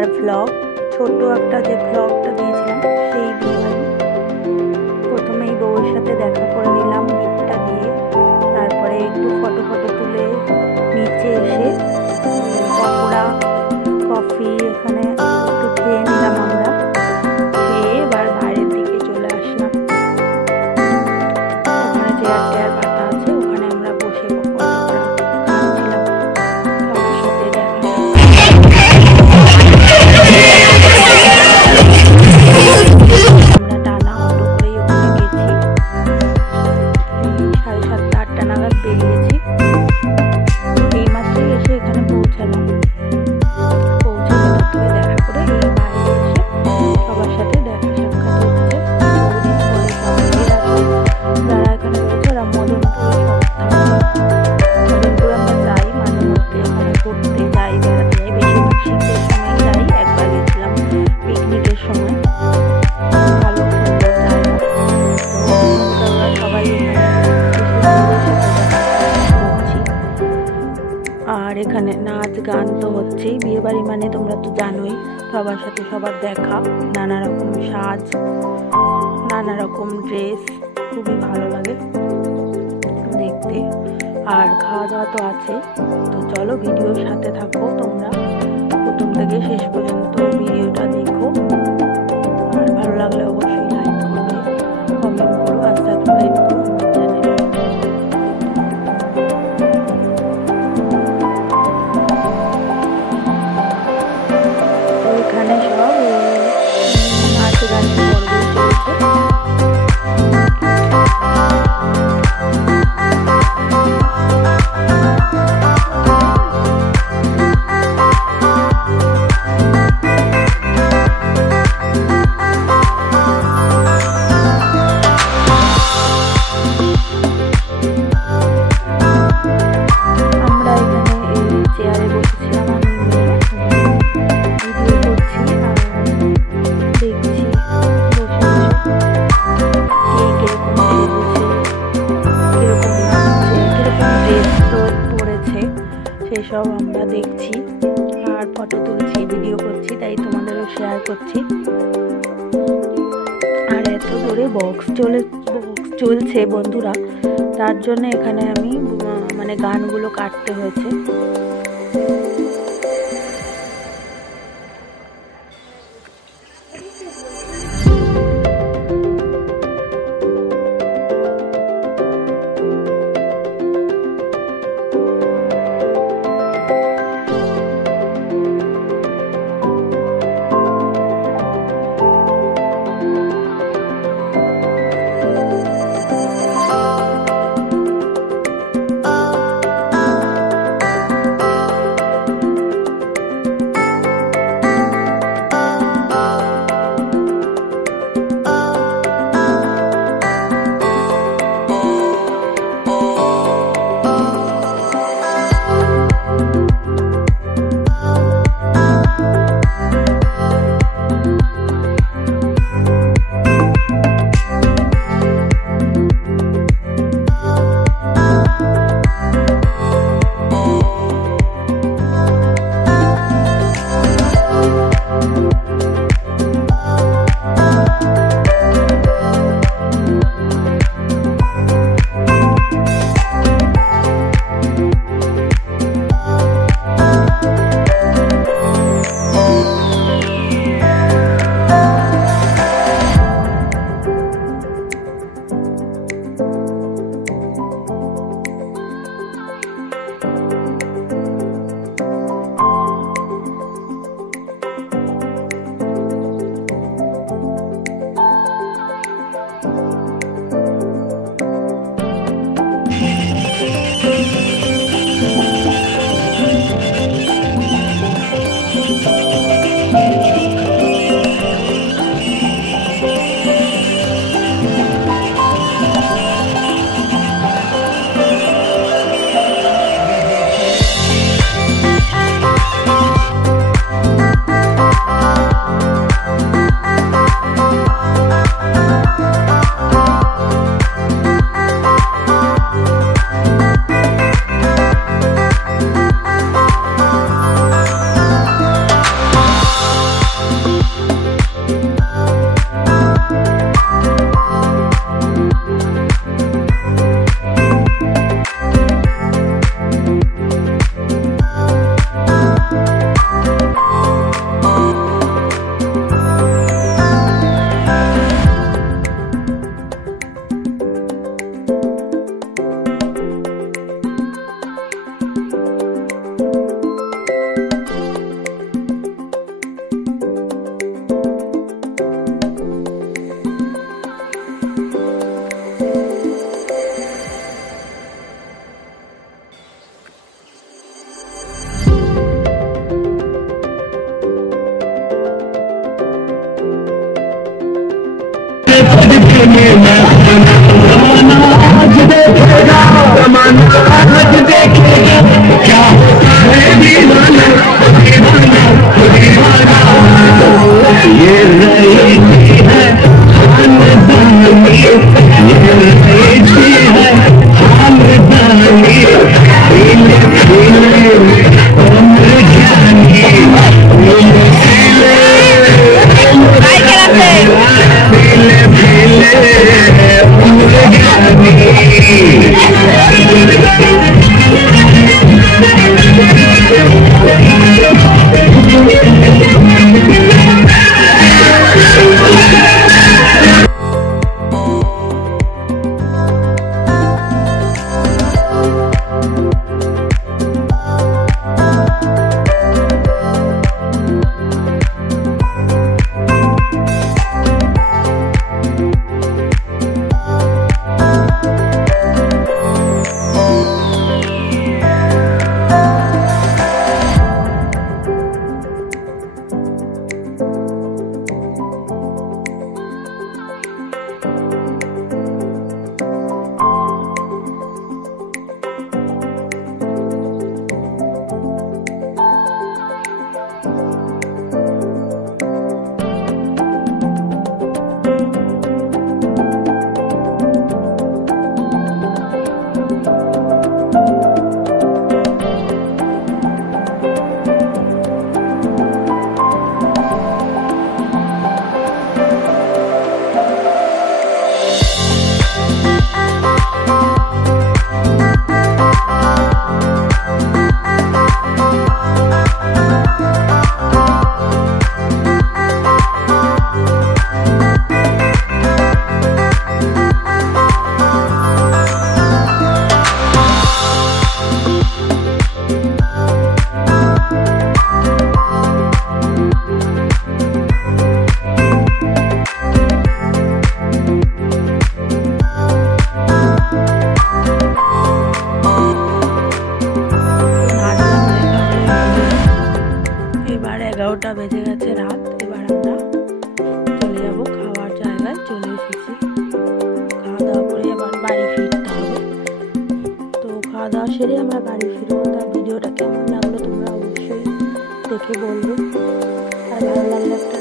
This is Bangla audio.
আর ভ্লগ, ছোট একটা যে ভ্লগটা দিয়েছিলাম সেই বিয়েবাড়ি। প্রথমেই বউয়ের সাথে দেখা করে নিলাম গিফটটা দিয়ে, তারপরে একটু ফটো তুলে নিচে এসে পকোড়া কফি এখানে একটু খেয়ে নিলাম। আমরা খেয়ে এবার বাইরের দিকে চলে আসলাম। ওখানে চেয়ার টেয়ার পাতা আছে, ওখানে আমরা বসে পকোড়া খাচ্ছিলাম। সবার সাথে দেখা আমরা টানা অটো করেই ওখানে গেছি। 7:30 8টা নাগাদ বেরিয়েছি। এইমাত্রই এসে এখানে পৌঁছালাম। পৌঁছে ভেতরে দেখা করে এই বাইরে এসে সবার সাথে দেখা সাক্ষাৎ হচ্ছে। বহুদিন পরে যারা এখানে রয়েছে ওরা মদনপুরে সব থাকে। মদনপুরে আমরা যাই মাঝে মধ্যে, ওখানে ঘুরতে যাই, বেড়াতে যাই। বেশিরভাগ শীতের সময় যাই, একবার গেছিলাম পিকনিকের সময়। ভালো সুন্দর জায়গা। আমরা সবাই আর এখানে নাচ গান তো হচ্ছেই। বিয়েবাড়ি মানে তোমরা তো জানোই, সবার সাথে সবার দেখা, নানা রকম সাজ, নানা রকম ড্রেস, খুবই ভালো লাগে দেখতে। আর খাওয়া দাওয়া তো আছে। তো চলো ভিডিওর সাথে থাকো তোমরা, প্রথম থেকে শেষ পর্যন্ত ভিডিওটা দেখো। আর ভালো লাগলে অবশ্যই লাইক করবে, কমেন্ট করো আর সাবস্ক্রাইব করো আমার চ্যানেলে। তো এখানে সব নাচ গান পর্ব চলছে। আমরা এখানে এই চেয়ারে বসেছিলাম, আমি মেয়ে ভিডিও করছি আর দেখছি বসে বসে কে কিরকম সেজেছে, কিরকম লাগছে, কিরকম ড্রেস পরেছে সেসব আমরা দেখছি আর ফটো তুলছি, ভিডিও করছি, তাই তোমাদেরও শেয়ার করছি। আর এত জোরে বক্স চলছে বন্ধুরা, তার জন্য এখানে আমি মানে গানগুলো কাটতে হয়েছে। आज देखेगा जमाना, आज देखेगा क्या होता है दीवाना दीवाना दीवाना। ये रईसी है खानदानी, ये रईसी है खानदानी, पीले पीले उम्र जानी, पीले पीले उम्र जानी। এগারোটা বেজে গেছে রাত। এবার আমরা চলে যাব খাওয়ার জায়গায়, চলে এসেছি। খাওয়া দাওয়া করে এবার বাড়ি ফিরতে হবে। তো খাওয়া দাওয়া সেরে আমরা বাড়ি ফিরবো। তার ভিডিওটা কেমন লাগলো তোমরা অবশ্যই দেখে বলবে, আর ভালো লাগলে একটা